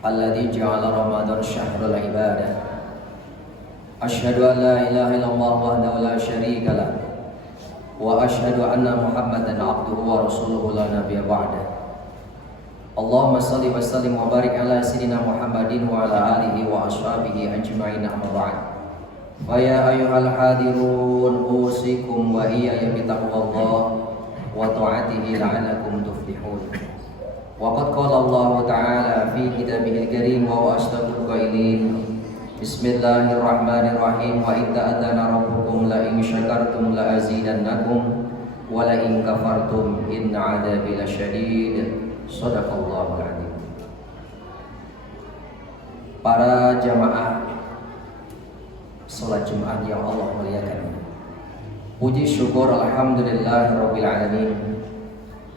الذي جعل رمضان شهر العبادة أشهد أن لا إله إلا الله وحده لا شريك له وأشهد أن محمدا عبده ورسوله لا نبي بعده اللهم صل وسلم وبارك على سيدنا محمد وعلى آله وأصحابه أجمعين أما بعد فيا أيها الحاضرون أوصيكم وإياي بتقوى الله وطاعته لعلكم تفلحون وقد قال الله تعالى في كتابه الكريم وهو أصدق القائلين بسم الله الرحمن الرحيم وإذ تأذن ربكم لئن شكرتم لأزيدنكم ولئن كفرتم إن عذابي لشديد صدق الله العظيم. Para jamaah salat Jumat yang Allah muliakan, puji syukur alhamdulillahirabbil alamin.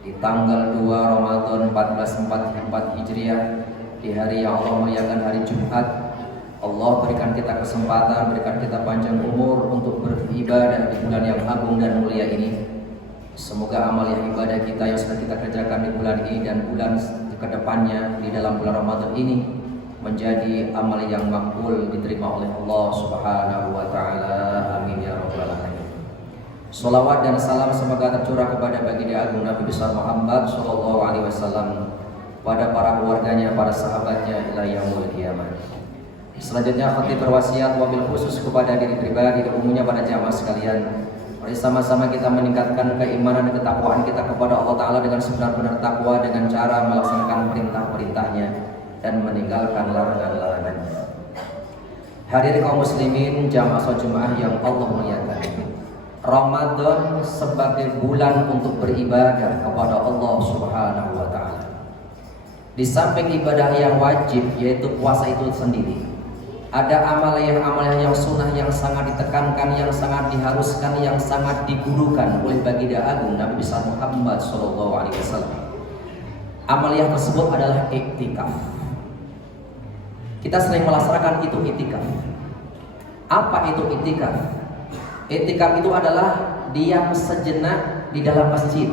Di tanggal 2 Ramadan 1444 Hijriah, di hari yang Allah muliakan, hari Jumat, Allah berikan kita kesempatan, berikan kita panjang umur untuk beribadah di bulan yang agung dan mulia ini. Semoga amal yang ibadah kita yang sudah kita kerjakan di bulan ini dan bulan kedepannya di dalam bulan Ramadan ini menjadi amal yang makbul, diterima oleh Allah Subhanahu wa taala. Amin ya rabbal alamin. Shalawat dan salam semoga tercurah kepada baginda agung Nabi besar Muhammad sallallahu alaihi wasallam, pada para keluarganya, para sahabatnya ila yaumil qiyamah. Selanjutnya khatib berwasiat wabil khusus kepada diri pribadi dan umumnya pada jamaah sekalian. Mari sama-sama kita meningkatkan keimanan dan ketakwaan kita kepada Allah Ta'ala dengan sebenar-benar takwa, dengan cara melaksanakan perintah-perintahnya dan meninggalkan larangan-larangannya. Hadirin kaum muslimin jamaah salat Jumat yang Allah muliakan, Ramadan sebagai bulan untuk beribadah kepada Allah Subhanahu wa taala. Di samping ibadah yang wajib yaitu puasa itu sendiri, ada amalan yang sunnah yang sangat ditekankan, yang sangat diharuskan, yang sangat digudukan oleh baginda agung Nabi besar Muhammad sallallahu alaihi wasallam. Amalan tersebut adalah iktikaf. Kita sering melaksanakan itu iktikaf. Apa itu iktikaf? Iktikaf itu adalah diam sejenak di dalam masjid.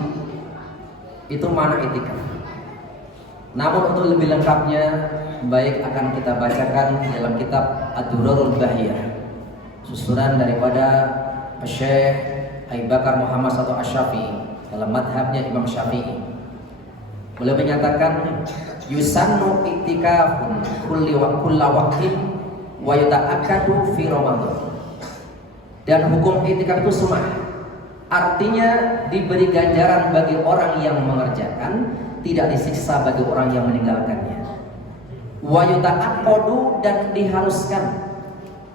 Itu makna iktikaf. Namun untuk lebih lengkapnya, baik akan kita bacakan dalam kitab Ad-Durarul Bahiyah, susunan daripada Syekh Abu Bakar Muhammad Asy-Syafi'i dalam madhabnya Imam Syafi'i. Beliau menyatakan yusannu iktikafun kulla waqtin wa yuta'akkadu fi Ramadan. Dan hukum iktikaf itu sunnah, artinya diberi ganjaran bagi orang yang mengerjakan, tidak disiksa bagi orang yang meninggalkannya. Wa yuta'aqqadu, dan diharuskan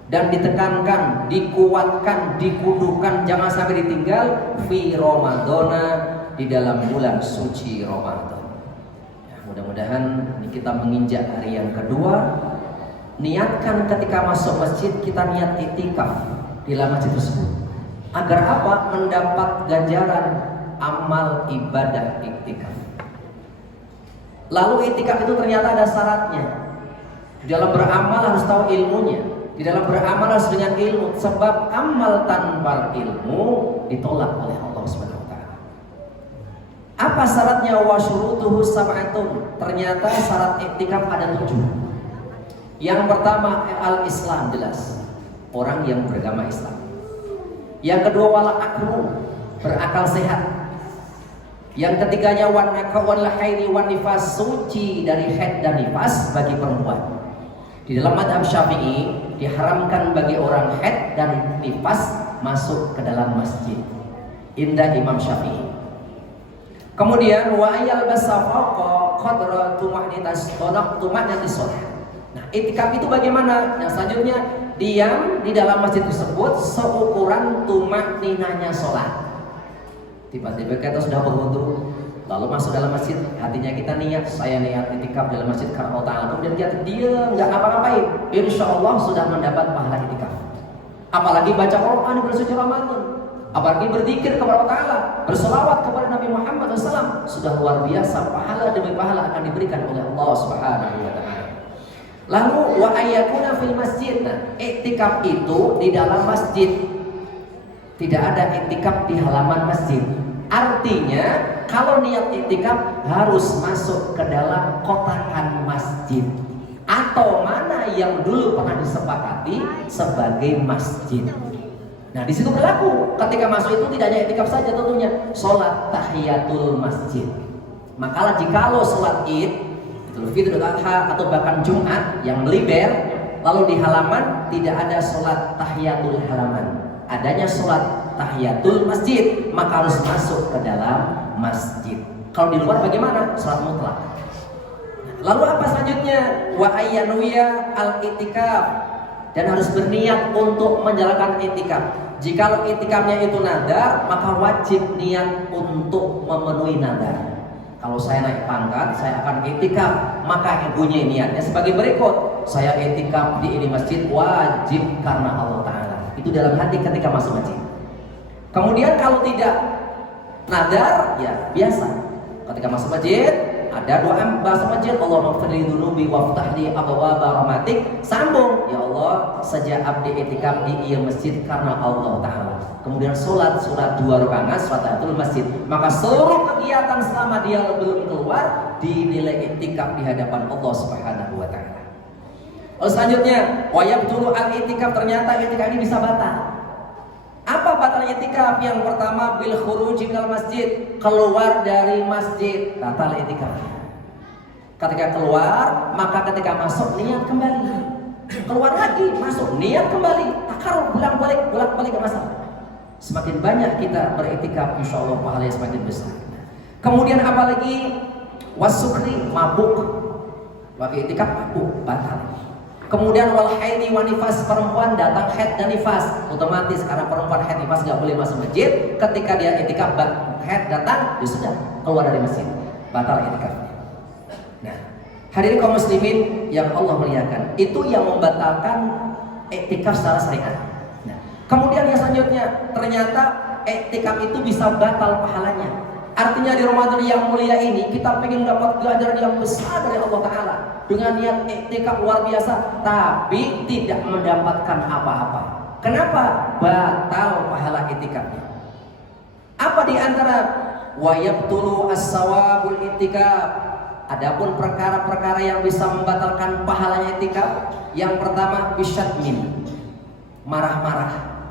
dan ditekankan, dikuatkan, dikudukan, jangan sampai ditinggal fi Ramadana, di dalam bulan suci Ramadan. Ya, mudah-mudahan ini kita menginjak hari yang kedua. Niatkan ketika masuk masjid kita niat iktikaf di dalam masjid tersebut. Agar apa? Mendapat ganjaran amal ibadah iktikaf. Lalu iktikaf itu ternyata ada syaratnya. Di dalam beramal harus tahu ilmunya. Di dalam beramal harus dengan ilmu. Sebab amal tanpa ilmu ditolak oleh Allah Subhanahu wa taala. Apa syaratnya? Wa syurutuhu sab'atun. Ternyata syarat iktikaf ada 7. Yang pertama al-Islam, jelas. Orang yang beragama Islam. Yang kedua wal aqlu, berakal sehat. Yang ketiganya wan haidi wan nifas, suci dari haid dan nifas bagi perempuan. Di dalam madhab Syafi'i diharamkan bagi orang haid dan nifas masuk ke dalam masjid. Indah Imam Syafi'i. Kemudian wa ayal basafaqa qadra tuma'nitas tolak tuma'natis shalah. Nah, iktikaf itu bagaimana? Yang selanjutnya diam di dalam masjid tersebut seukuran tuma'ninanya sholat. Tiba-tiba kita sudah berwudu, lalu masuk dalam masjid, hatinya kita niat, saya niat iktikaf dalam masjid karena Allah Ta'ala. Kemudian dia nggak ngapa-ngapain, insya Allah sudah mendapat pahala iktikaf. Apalagi baca Quran di bulan suci Ramadan, apalagi berzikir kepada Allah Ta'ala, berselawat kepada Nabi Muhammad SAW, sudah luar biasa, pahala demi pahala akan diberikan oleh Allah Subhanahu wa Ta'ala. Lalu wa ayyakuna fil masjid. Nah, iktikaf itu di dalam masjid. Tidak ada iktikaf di halaman masjid. Artinya kalau niat iktikaf harus masuk ke dalam kotakan masjid. atau mana yang dulu pernah disepakati sebagai masjid. Nah, di situ berlaku ketika masuk itu tidak hanya i'tikaf saja tentunya, sholat tahiyatul masjid. Maka jikalau sholat Id, Idul Fitri, Idul Adha atau bahkan Jumat yang meliber, lalu di halaman tidak ada sholat tahiyatul halaman, adanya sholat tahiyatul masjid, maka harus masuk ke dalam masjid. Kalau di luar bagaimana? Sholat mutlak. Lalu apa selanjutnya? Wa ayyanuya al-i'tikaf, dan harus berniat untuk menjalankan i'tikaf. Jikalau i'tikafnya itu nadar, maka wajib niat untuk memenuhi nadar. Kalau saya naik pangkat, saya akan i'tikaf, maka bunyi niatnya sebagai berikut. Saya i'tikaf di ini masjid wajib karena Allah Ta'ala. Itu dalam hati ketika masuk masjid. Kemudian kalau tidak nadar, ya biasa. Ketika masuk masjid, ada doa bahasa masjid, Allahumma ighfirli dzunubi waftahli abwaaba rahmatik. Sambung, ya Allah, sejak abdi i'tikaf di iya masjid karena Allah Ta'ala. Kemudian sholat 2 rakaat sholat tahiyatul masjid. Maka seluruh kegiatan selama dia belum keluar dinilai i'tikaf di hadapan Allah Subhanahu wa Ta'ala. Lalu selanjutnya, wa yabtulu al-i'tikaf, ternyata i'tikaf ini bisa batal. Apa batal i'tikaf? Yang pertama, bil khuruji minal masjid, keluar dari masjid, batal i'tikaf. Ketika keluar, maka ketika masuk niat kembali. Keluar lagi, masuk niat kembali. Takarrur, bolak-balik ke masalah. Semakin banyak kita beriktikaf, insya Allah pahalanya semakin besar. Kemudian apalagi? Wasukri, mabuk. Bagi iktikaf mabuk, batal. Kemudian wal haidi wa nifas, perempuan datang haid dan nifas, otomatis karena perempuan haid nifas nggak boleh masuk masjid. Ketika dia iktikaf haid datang, dia sudah keluar dari masjid, batal iktikafnya. Nah, hadirin kaum muslimin yang Allah muliakan, itu yang membatalkan iktikaf secara syariat. Nah, kemudian yang selanjutnya, ternyata iktikaf itu bisa batal pahalanya. Artinya di Ramadan yang mulia ini kita ingin dapat ganjaran yang besar dari Allah Ta'ala dengan niat i'tikaf luar biasa, tapi tidak mendapatkan apa-apa. Kenapa? Batal pahala i'tikafnya. Apa di antara wa yabtulu as-sawabul i'tikaf? Adapun perkara-perkara yang bisa membatalkan pahalanya i'tikaf, yang pertama bisyatmin, marah-marah.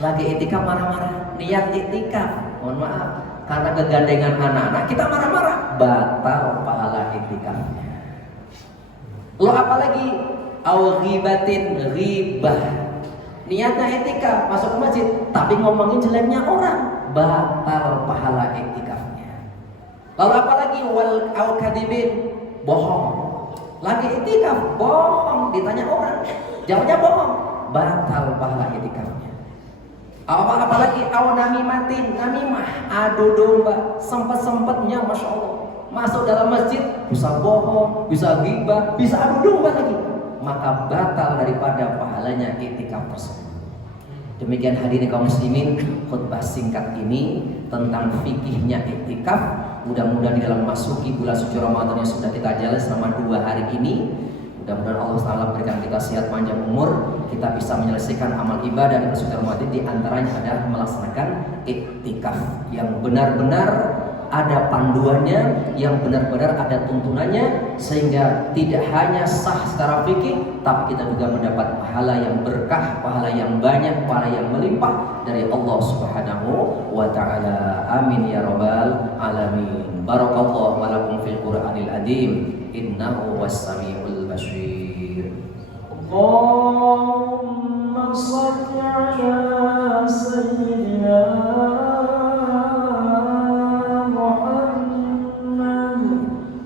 Lagi i'tikaf marah-marah, niat i'tikaf, mohon maaf, karena kegandengan anak-anak kita marah-marah, batal pahala i'tikafnya. Lo apalagi au ghibatin, ghibah, niatnya i'tikaf masuk ke masjid tapi ngomongin jeleknya orang, batal pahala i'tikafnya. Lalu apalagi wal au kadibin, bohong. Lagi i'tikaf bohong, ditanya orang jawabnya bohong, batal pahala i'tikafnya. Apalagi aw namimatin, namimah, adu domba, sempet-sempetnya Masya Allah masuk dalam masjid bisa bohong, bisa ghibah, bisa adu domba lagi, maka batal daripada pahalanya i'tikaf tersebut. Demikian hadirin kaum muslimin, khutbah singkat ini tentang fikihnya i'tikaf. Mudah-mudahan di dalam masuki bulan suci Ramadan yang sudah kita jalani selama 2 hari ini, mudah-mudahan Allah Ta'ala berikan kita sehat panjang umur, kita bisa menyelesaikan amal ibadah di bulan Ramadan. Di antaranya adalah melaksanakan i'tikaf yang benar-benar ada panduannya, yang benar-benar ada tuntunannya, sehingga tidak hanya sah secara fikih, tapi kita juga mendapat pahala yang berkah, pahala yang banyak, pahala yang melimpah dari Allah Subhanahu wa Ta'ala. Amin ya rabbal alamin. Barakallahu wa lakum fil Qur'anil azim, innahu was-sami'ul basir. Allahumma shalli ala sayyidina Muhammad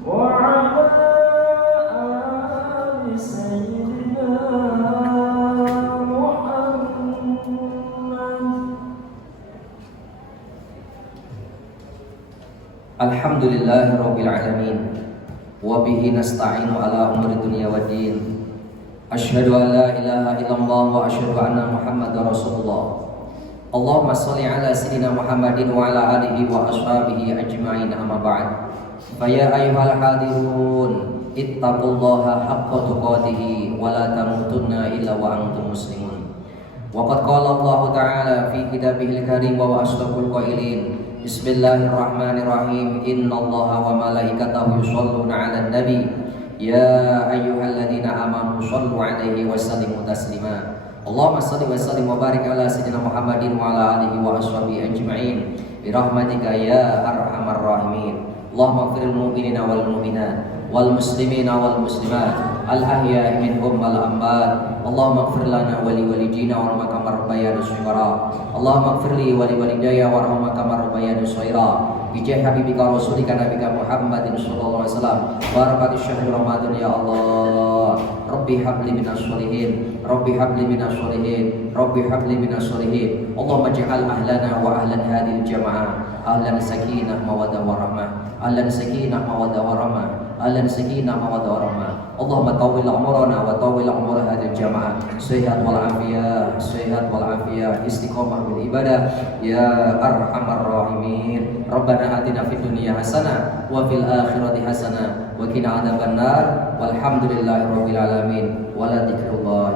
wa ala ali sayyidina Muhammad. Alhamdulillahirabbil alamin, wa bihi nasta'inu ala umuri dunya waddin. Asyhadu an la ilaha illallah wa asyhadu anna Muhammadar Rasulullah. Allahumma shalli ala sayyidina Muhammadin wa ala alihi wa ashabihi ajma'in, amma ba'd. Fa ya ayyuhal hadirun, ittaqullaha haqqa tuqatih wa la tamutunna illa wa antum muslimun. Wa qad qala Allah Ta'ala fi kitabihil karim wa asdaqul qailin, bismillahirrahmanirrahim, innallaha wa malaikatahu yusholluna 'alan nabi يا أيها الذين آمنوا صلوا عليه وسلموا تسليما اللهم صل وسلم وبارك على سيدنا محمد وعلى آله وأصحابه أجمعين برحمتك يا أرحم الراحمين اللهم اغفر للمؤمنين والمؤمنات والمسلمين والمسلمات الأحياء منهم والأموات اللهم اغفر لنا ولوالدينا وارحمنا كما ربيانا صغيرا اللهم اغفر لي ولوالدي وارحمنا كما ربيانا صغيرا بجاه حبيبك ورسولك نبيك محمد صلى الله عليه وسلم بركة الشهر رمضان يا الله ربي هب لي من الصالحين ربي هب لي من الصالحين ربي هب لي من الصالحين اللهم اجعل أهلنا وأهلا هذه الجماعة أهلا سكينة مودة ورحمة أهلا سكينة مودة ورحمة أهلا سكينة مودة ورحمة اللهم طول عمرنا وطول عمر هذه الجماعة صحة والعافية صحة والعافية استقامة بالعبادة يا أرحم الراحمين ربنا آتنا في الدنيا حسنة وفي الآخرة حسنة وقنا عذاب النار والحمد لله رب العالمين ولا ذكر الله